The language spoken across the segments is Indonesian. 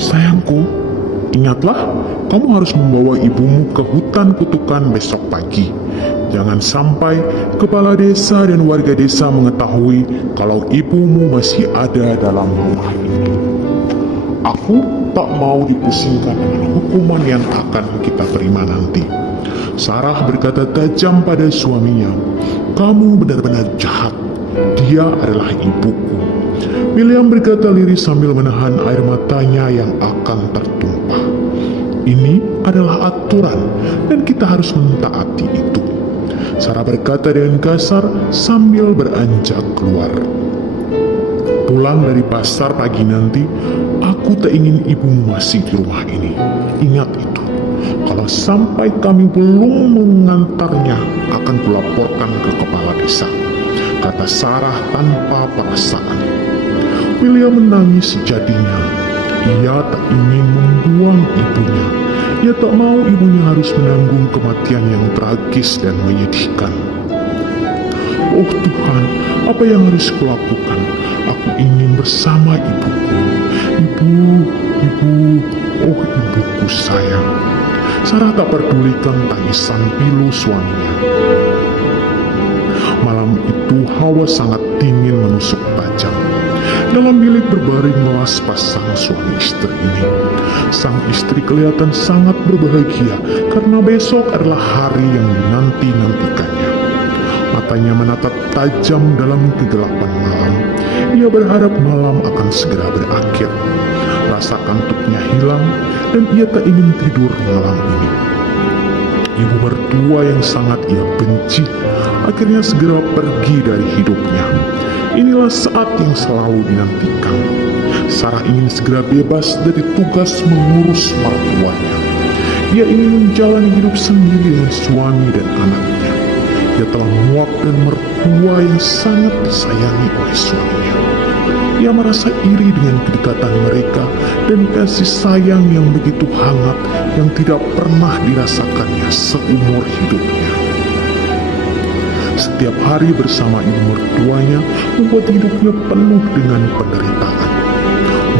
Sayangku, ingatlah, kamu harus membawa ibumu ke hutan kutukan besok pagi. Jangan sampai kepala desa dan warga desa mengetahui kalau ibumu masih ada dalam rumah ini. Aku tak mau dipusingkan dengan hukuman yang akan kita terima nanti. Sarah berkata tajam pada suaminya, "Kamu benar-benar jahat. Dia adalah ibuku." William berkata lirih sambil menahan air matanya yang akan tertumpah. Ini adalah aturan dan kita harus mentaati itu. Sarah berkata dengan kasar sambil beranjak keluar. Pulang dari pasar pagi nanti, aku tak ingin ibumu masih di rumah ini. Ingat itu. Kalau sampai kami belum mengantarnya, akan kulaporkan ke kepala desa, kata Sarah tanpa perasaan. William menangis sejadinya. Ia tak ingin membuang ibunya. Ia tak mau ibunya harus menanggung kematian yang tragis dan menyedihkan. Oh Tuhan, apa yang harus kulakukan? Aku ingin bersama ibuku. Ibu, oh ibuku sayang. Sarah tak pedulikan tangisan pilu suaminya. Malam itu hawa sangat dingin menusuk tajam. Dalam bilik berbaring melas pasang suami istri ini. Sang istri kelihatan sangat berbahagia karena besok adalah hari yang dinanti-nantikannya. Matanya menatap tajam dalam kegelapan malam. Ia berharap malam akan segera berakhir. Rasa kantuknya hilang dan ia tak ingin tidur malam ini. Ibu mertua yang sangat ia benci akhirnya segera pergi dari hidupnya. Inilah saat yang selalu dinantikan. Sarah ingin segera bebas dari tugas mengurus mertuanya. Ia ingin menjalani hidup sendiri dengan suami dan anaknya. Ia telah muak dan mertua yang sangat disayangi oleh suaminya. Ia merasa iri dengan kedekatan mereka dan kasih sayang yang begitu hangat yang tidak pernah dirasakannya seumur hidupnya. Setiap hari bersama ibu mertuanya membuat hidupnya penuh dengan penderitaan.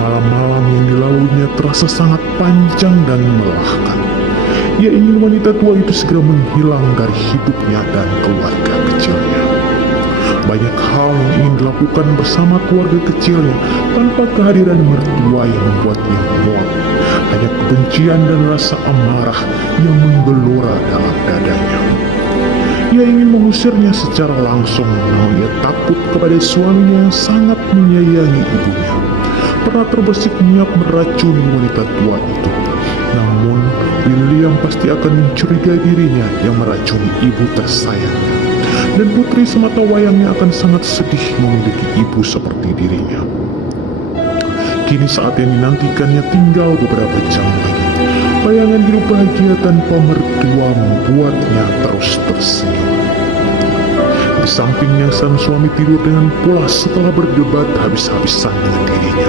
Malam-malam yang dilaluinya terasa sangat panjang dan melelahkan. Ia ingin wanita tua itu segera menghilang dari hidupnya dan keluarga kecilnya. Banyak hal yang ingin dilakukan bersama keluarga kecilnya tanpa kehadiran mertua yang membuatnya muak. Hanya kebencian dan rasa amarah yang menggelora dalam dadanya. Ia ingin mengusirnya secara langsung, namun ia takut kepada suaminya yang sangat menyayangi ibunya. Pernah terbesit niat meracuni wanita tua itu. Namun, William pasti akan mencurigai dirinya yang meracuni ibu tersayangnya. Dan putri semata wayangnya akan sangat sedih memiliki ibu seperti dirinya. Kini saat yang dinantikannya tinggal beberapa jam lagi. Bayangan hidup bahagia tanpa mertua membuatnya terus tersenyum. Di sampingnya sang suami tidur dengan pulas setelah berdebat habis-habisan dengan dirinya.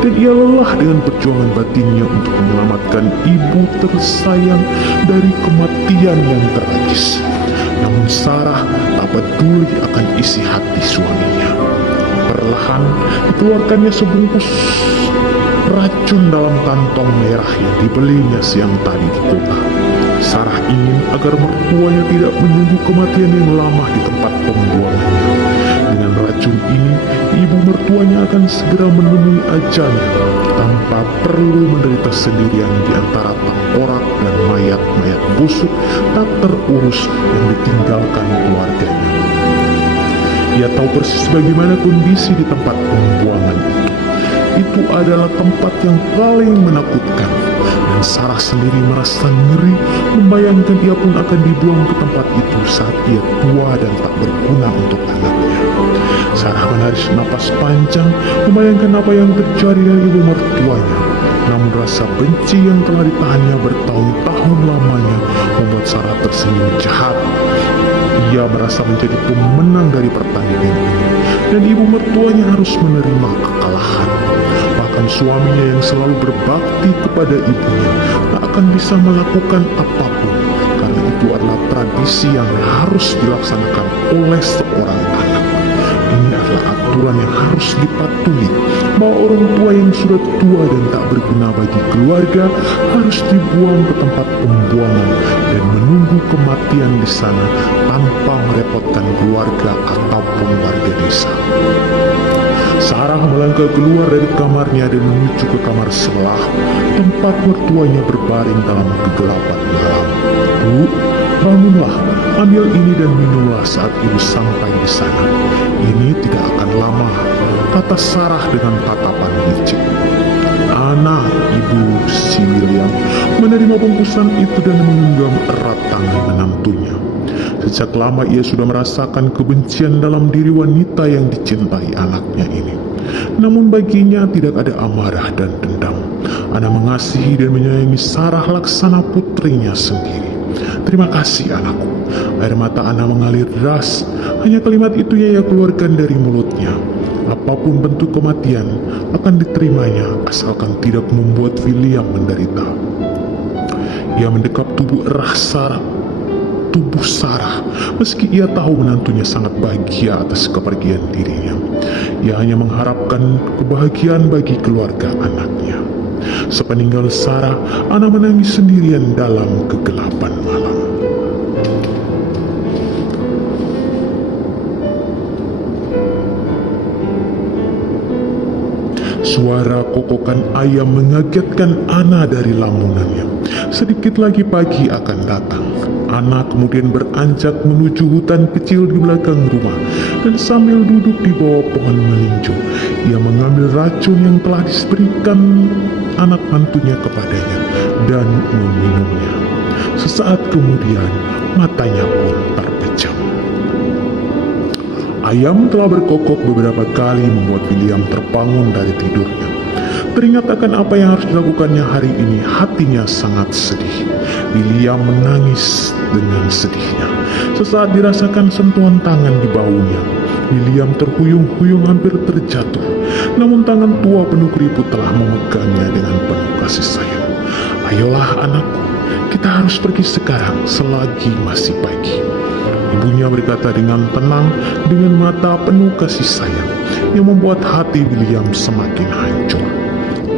Dan ia lelah dengan perjuangan batinnya untuk menyelamatkan ibu tersayang dari kematian yang tragis. Namun Sarah tak peduli akan isi hati suaminya. Perlahan dikeluarkannya sebungkus racun dalam kantong merah yang dibelinya siang tadi di kota. Sarah ingin agar mertuanya tidak menunggu kematian yang lama di tempat pembuangannya. Dengan racun ini, ibu mertuanya akan segera menemui ajalnya tanpa perlu menderita sendirian di antara tengkorak dan mayat-mayat busuk tak terurus yang ditinggalkan keluarganya. Ia tahu persis bagaimana kondisi di tempat pembuangan itu. Itu adalah tempat yang paling menakutkan. Dan Sarah sendiri merasa ngeri membayangkan ia pun akan dibuang ke tempat itu saat ia tua dan tak berguna untuk anaknya. Sarah menarik napas panjang membayangkan apa yang terjadi dengan ibu mertuanya. Namun rasa benci yang telah ditahannya bertahun-tahun lamanya membuat Sarah tersenyum jahat. Ia merasa menjadi pemenang dari pertandingan ini, dan ibu mertuanya harus menerima kekalahan. Bahkan suaminya yang selalu berbakti kepada ibunya tak akan bisa melakukan apapun, karena itu adalah tradisi yang harus dilaksanakan oleh seorang anak. Ini adalah aturan aturan yang harus dipatuhi, bahwa orang tua yang sudah tua dan tak berguna bagi keluarga harus dibuang ke tempat pembuangan dan menunggu kematian di sana tanpa merepotkan keluarga ataupun warga desa. Sarah melangkah keluar dari kamarnya dan menuju ke kamar sebelah, tempat mertuanya berbaring dalam kegelapan malam. "Bu, bangunlah, ambil ini dan minumlah saat ibu sampai di sana. Ini tidak akan lama," kata Sarah dengan tatapan licik. Ana, ibu si William, menerima bungkusan itu dan menggenggam erat tangan menantunya. Sejak lama ia sudah merasakan kebencian dalam diri wanita yang dicintai anaknya ini. Namun baginya tidak ada amarah dan dendam. Ana mengasihi dan menyayangi Sarah laksana putrinya sendiri. "Terima kasih anakku." Air mata Ana mengalir deras. Hanya kalimat itu yang ia keluarkan dari mulutnya. Apapun bentuk kematian akan diterimanya asalkan tidak membuat William menderita. Ia mendekap tubuh Sarah, meski ia tahu menantunya sangat bahagia atas kepergian dirinya. Ia hanya mengharapkan kebahagiaan bagi keluarga anaknya. Sepeninggal Sarah, Ana menangis sendirian dalam kegelapan malam. Suara kokokan ayam mengagetkan Ana dari lamunannya. Sedikit lagi pagi akan datang. Ana kemudian beranjak menuju hutan kecil di belakang rumah, dan sambil duduk di bawah pohon melinjo, ia mengambil racun yang telah diberikan anak mantunya kepadanya dan meminumnya. Sesaat kemudian matanya pun terpejam. Ayam telah berkokok beberapa kali membuat William terbangun dari tidurnya. Teringat akan apa yang harus dilakukannya hari ini, hatinya sangat sedih. William menangis dengan sedihnya. Sesaat dirasakan sentuhan tangan di bahunya, William terhuyung-huyung hampir terjatuh. Namun tangan tua penuh keriput telah memegangnya dengan penuh kasih sayang. "Ayolah anakku, kita harus pergi sekarang selagi masih pagi," ibunya berkata dengan tenang, dengan mata penuh kasih sayang yang membuat hati William semakin hancur.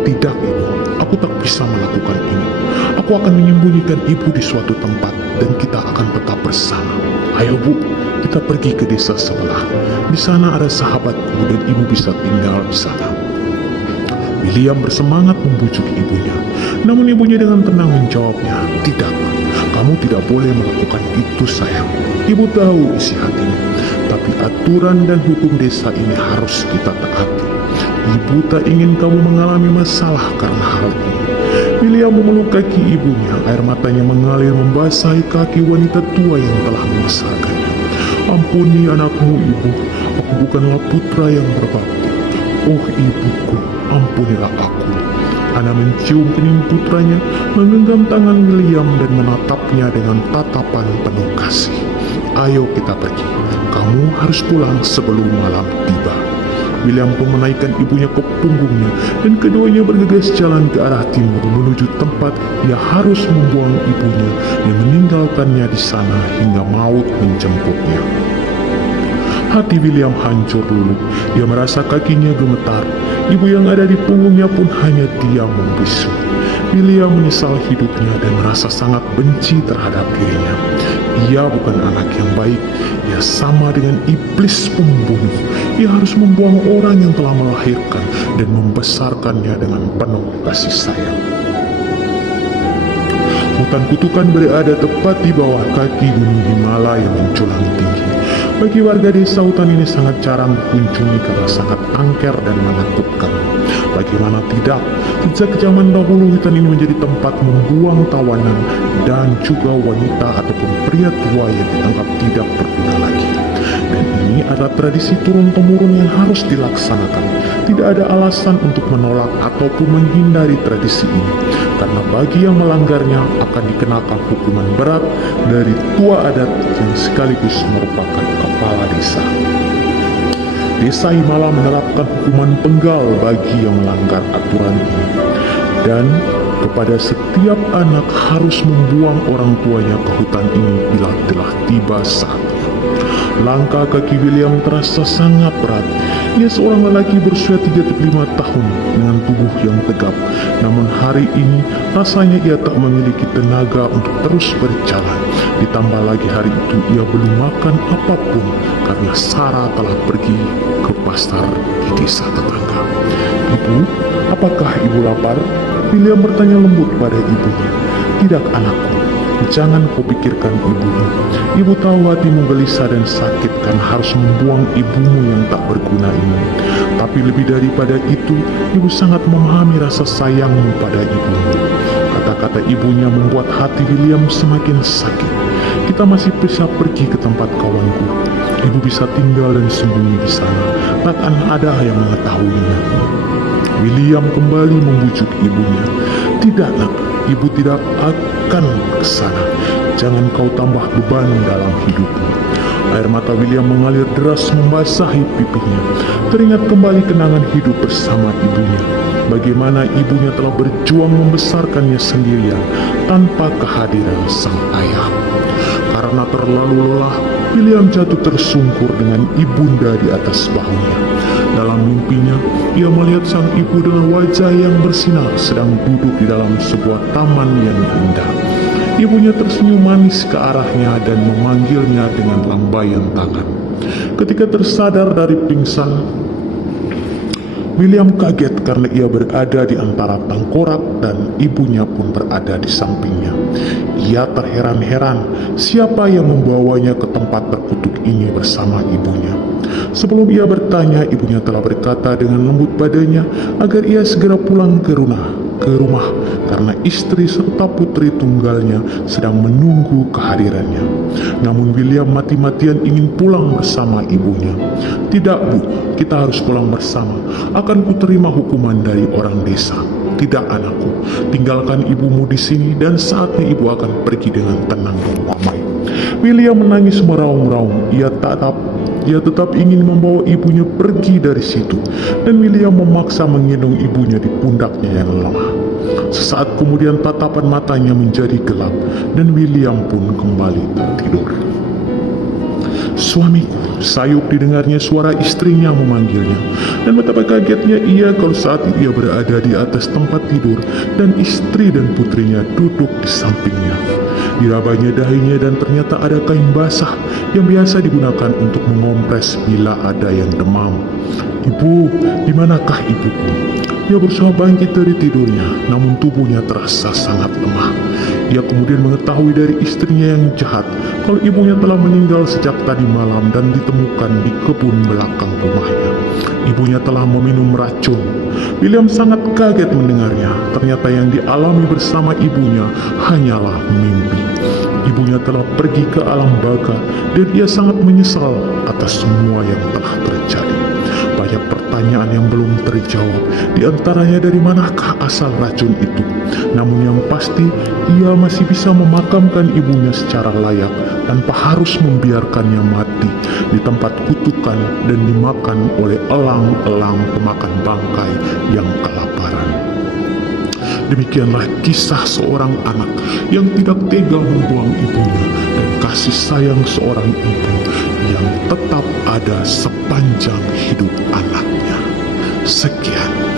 "Tidak ibu, aku tak bisa melakukan ini. Aku akan menyembunyikan ibu di suatu tempat dan kita akan tetap bersama. Ayo bu, kita pergi ke desa sebelah. Di sana ada sahabatku dan ibu bisa tinggal di sana." William bersemangat membujuk ibunya, namun ibunya dengan tenang menjawabnya, "Tidak, kamu tidak boleh melakukan itu sayang. Ibu tahu isi hatimu, tapi aturan dan hukum desa ini harus kita taati. Ibu tak ingin kamu mengalami masalah karena hal ini." William memeluk kaki ibunya, air matanya mengalir membasahi kaki wanita tua yang telah membesarkannya. "Ampuni anakmu ibu, aku bukanlah putra yang berbakti. Oh ibuku, ampunilah aku." Ana mencium kening putranya, menggenggam tangan William dan menatapnya dengan tatapan penuh kasih. "Ayo kita pergi, kamu harus pulang sebelum malam tiba." William pun menaikkan ibunya ke punggungnya, dan keduanya bergegas jalan ke arah timur menuju tempat ia harus membuang ibunya dan meninggalkannya di sana hingga maut menjemputnya. Hati William hancur luluh. Ia merasa kakinya gemetar. Ibu yang ada di punggungnya pun hanya diam membisu. William menyesal hidupnya dan merasa sangat benci terhadap dirinya. Ia bukan anak yang baik. Ia sama dengan iblis pembunuh. Ia harus membuang orang yang telah melahirkan dan membesarkannya dengan penuh kasih sayang. Hutan kutukan berada tepat di bawah kaki gunung Himalaya yang menjulang tinggi. Bagi warga desa, hutan ini sangat jarang dikunjungi karena sangat angker dan menakutkan. Bagaimana tidak, sejak zaman dahulu hutan ini menjadi tempat membuang tawanan dan juga wanita ataupun pria tua yang dianggap tidak berguna lagi. Dan ini adalah tradisi turun-temurun yang harus dilaksanakan. Tidak ada alasan untuk menolak ataupun menghindari tradisi ini, karena bagi yang melanggarnya akan dikenakan hukuman berat dari tua adat yang sekaligus merupakan kepala desa. Desa Himala menerapkan hukuman penggal bagi yang melanggar aturan ini, dan kepada setiap anak harus membuang orang tuanya ke hutan ini bila telah tiba saatnya. Langkah kaki William terasa sangat berat. Ia seorang lelaki berusia 35 tahun dengan tubuh yang tegap. Namun hari ini rasanya ia tak memiliki tenaga untuk terus berjalan. Ditambah lagi hari itu ia belum makan apapun karena Sarah telah pergi ke pasar di desa tetangga. "Ibu, apakah ibu lapar?" William bertanya lembut pada ibunya. "Tidak, anakku. Jangan kau pikirkan ibumu. Ibu tahu hatimu gelisah dan sakit karena harus membuang ibumu yang tak berguna ini. Tapi lebih daripada itu, ibu sangat memahami rasa sayangmu pada ibumu." Kata-kata ibunya membuat hati William semakin sakit. "Kita masih bisa pergi ke tempat kawanku. Ibu bisa tinggal dan sembunyi di sana. Takkan ada yang mengetahuinya." William kembali membujuk ibunya. "Tidak, nak. Ibu tidak akan ke sana. Jangan kau tambah beban dalam hidupmu." Air mata William mengalir deras membasahi pipinya. Teringat kembali kenangan hidup bersama ibunya. Bagaimana ibunya telah berjuang membesarkannya sendirian tanpa kehadiran sang ayah. Karena terlalu lelah, William jatuh tersungkur dengan ibunda di atas bahunya. Dalam mimpinya, ia melihat sang ibu dengan wajah yang bersinar sedang duduk di dalam sebuah taman yang indah. Ibunya tersenyum manis ke arahnya dan memanggilnya dengan lambaian tangan. Ketika tersadar dari pingsan, William kaget karena ia berada di antara tengkorak dan ibunya pun berada di sampingnya. Ia terheran-heran siapa yang membawanya ke tempat terkutuk ini bersama ibunya. Sebelum ia bertanya, ibunya telah berkata dengan lembut padanya agar ia segera pulang ke rumah karena istri serta putri tunggalnya sedang menunggu kehadirannya. Namun William mati-matian ingin pulang bersama ibunya. "Tidak, Bu, kita harus pulang bersama. Akan kuterima hukuman dari orang desa." "Tidak, anakku, tinggalkan ibumu di sini dan saatnya ibu akan pergi dengan tenang dan damai." William menangis meraung-raung. Ia tetap ingin membawa ibunya pergi dari situ, dan William memaksa menggendong ibunya di pundaknya yang lemah. Sesaat kemudian tatapan matanya menjadi gelap, dan William pun kembali tertidur. "Suamiku," sayup didengarnya suara istrinya memanggilnya, dan betapa kagetnya ia kalau saat itu ia berada di atas tempat tidur dan istri dan putrinya duduk di sampingnya. Dirabanya dahinya dan ternyata ada kain basah yang biasa digunakan untuk mengompres bila ada yang demam. "Ibu, di manakah ibuku?" Ia berusaha bangkit dari tidurnya, namun tubuhnya terasa sangat lemah. Ia kemudian mengetahui dari istrinya yang jahat kalau ibunya telah meninggal sejak tadi malam dan ditemukan di kebun belakang rumahnya. Ibunya telah meminum racun. William sangat kaget mendengarnya. Ternyata yang dialami bersama ibunya hanyalah mimpi. Ibunya telah pergi ke alam baka dan ia sangat menyesal atas semua yang telah terjadi. Banyak pertanyaan yang belum terjawab, di antaranya dari manakah asal racun itu. Namun yang pasti, ia masih bisa memakamkan ibunya secara layak tanpa harus membiarkannya mati di tempat kutukan dan dimakan oleh elang-elang pemakan bangkai yang kelaparan. Demikianlah kisah seorang anak yang tidak tega membuang ibunya dan kasih sayang seorang ibu yang tetap ada sepanjang hidup anaknya. Sekian.